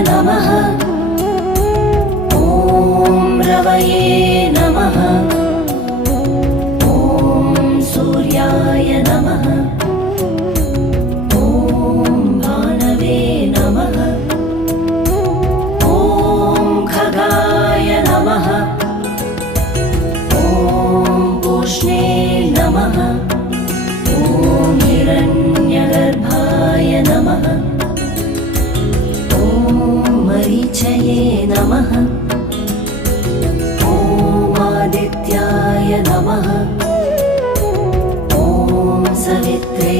नमः। ॐ रवये नमः। ॐ सूर्याय नमः। ॐ भानवे नमः। ॐ खगाय नमः। ॐ पूष्णे नमः। ॐ हिरण्यगर्भाय नमः। ॐ मरीचये नमः। ॐ आदित्याय नमः। ॐ सवित्रे